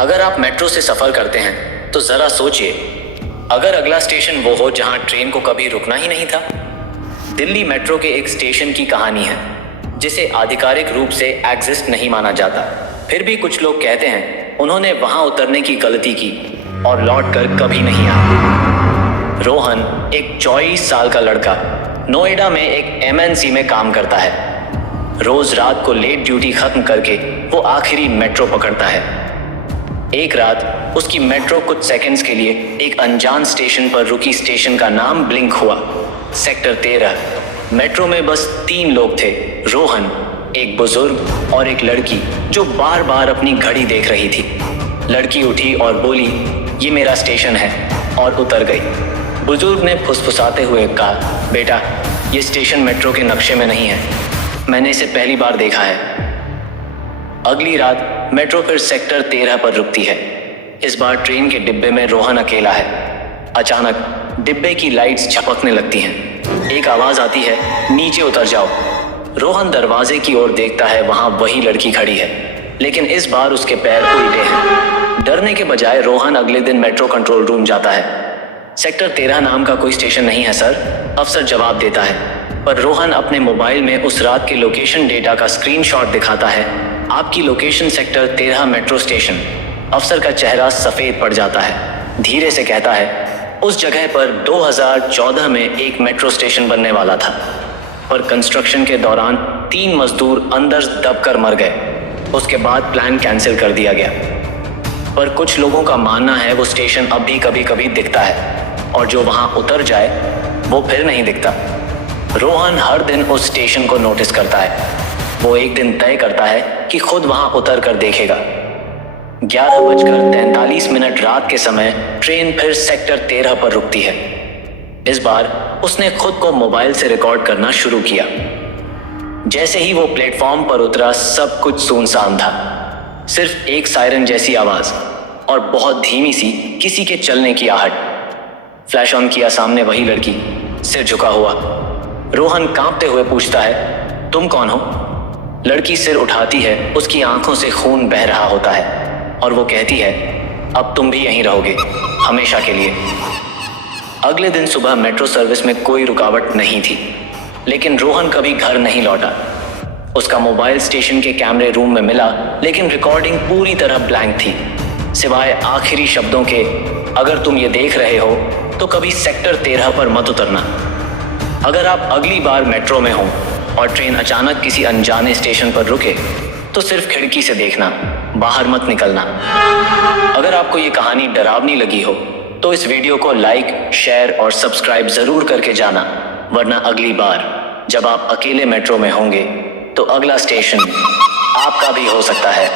अगर आप मेट्रो से सफर करते हैं तो जरा सोचिए, अगर अगला स्टेशन वो हो जहां ट्रेन को कभी रुकना ही नहीं था। दिल्ली मेट्रो के एक स्टेशन की कहानी है जिसे आधिकारिक रूप से एग्जिस्ट नहीं माना जाता, फिर भी कुछ लोग कहते हैं उन्होंने वहां उतरने की गलती की और लौटकर कभी नहीं आए। रोहन एक 24 साल का लड़का नोएडा में एक एमएनसी में काम करता है। रोज रात को लेट ड्यूटी खत्म करके वो आखिरी मेट्रो पकड़ता है। एक रात उसकी मेट्रो कुछ सेकंड्स के लिए एक अनजान स्टेशन पर रुकी। स्टेशन का नाम ब्लिंक हुआ, सेक्टर 13। मेट्रो में बस 3 लोग थे, रोहन, एक बुजुर्ग और एक लड़की जो बार बार अपनी घड़ी देख रही थी। लड़की उठी और बोली, ये मेरा स्टेशन है, और उतर गई। बुजुर्ग ने फुसफुसाते हुए कहा, बेटा, ये स्टेशन मेट्रो के नक्शे में नहीं है, मैंने इसे पहली बार देखा है। अगली रात मेट्रो फिर सेक्टर 13 पर रुकती है। इस बार ट्रेन के डिब्बे में रोहन अकेला है। अचानक डिब्बे की लाइट्स झपकने लगती हैं। एक आवाज आती है, नीचे उतर जाओ। रोहन दरवाजे की ओर देखता है, वहां वही लड़की खड़ी है, लेकिन इस बार उसके पैर उल्टे हैं। डरने के बजाय रोहन अगले दिन मेट्रो कंट्रोल रूम जाता है। सेक्टर 13 नाम का कोई स्टेशन नहीं है सर, अफसर जवाब देता है। पर रोहन अपने मोबाइल में उस रात के लोकेशन डेटा का स्क्रीनशॉट दिखाता है। आपकी लोकेशन सेक्टर 13 मेट्रो स्टेशन। अफसर का चेहरा सफेद पड़ जाता है। धीरे से कहता है, उस जगह पर 2014 में एक मेट्रो स्टेशन बनने वाला था, पर कंस्ट्रक्शन के दौरान 3 मजदूर अंदर दबकर मर गए। उसके बाद प्लान कैंसिल कर दिया गया। पर कुछ लोगों का मानना है वो स्टेशन अब भी कभी कभी दिखता है, और जो वहां उतर जाए वो फिर नहीं दिखता। रोहन हर दिन उस स्टेशन को नोटिस करता है। वो एक दिन तय करता है कि खुद वहां उतर कर देखेगा। 11:43 रात के समय ट्रेन फिर सेक्टर 13 पर रुकती है। इस बार उसने खुद को मोबाइल से रिकॉर्ड करना शुरू किया। जैसे ही वो प्लेटफॉर्म पर उतरा, सब कुछ सुनसान था। सिर्फ एक सायरन जैसी आवाज और बहुत धीमी सी किसी के चलने की आहट। फ्लैश ऑन किया, सामने वही लड़की, सिर झुका हुआ। रोहन कांपते हुए पूछता है, तुम कौन हो? लड़की सिर उठाती है, उसकी आंखों से खून बह रहा होता है, और वो कहती है, अब तुम भी यहीं रहोगे, हमेशा के लिए। अगले दिन सुबह मेट्रो सर्विस में कोई रुकावट नहीं थी, लेकिन रोहन कभी घर नहीं लौटा। उसका मोबाइल स्टेशन के कैमरे रूम में मिला, लेकिन रिकॉर्डिंग पूरी तरह ब्लैंक थी, सिवाय आखिरी शब्दों के, अगर तुम ये देख रहे हो तो कभी सेक्टर 13 पर मत उतरना। अगर आप अगली बार मेट्रो में हो और ट्रेन अचानक किसी अनजाने स्टेशन पर रुके तो सिर्फ खिड़की से देखना, बाहर मत निकलना। अगर आपको ये कहानी डरावनी लगी हो तो इस वीडियो को लाइक, शेयर और सब्सक्राइब जरूर करके जाना, वरना अगली बार जब आप अकेले मेट्रो में होंगे तो अगला स्टेशन आपका भी हो सकता है।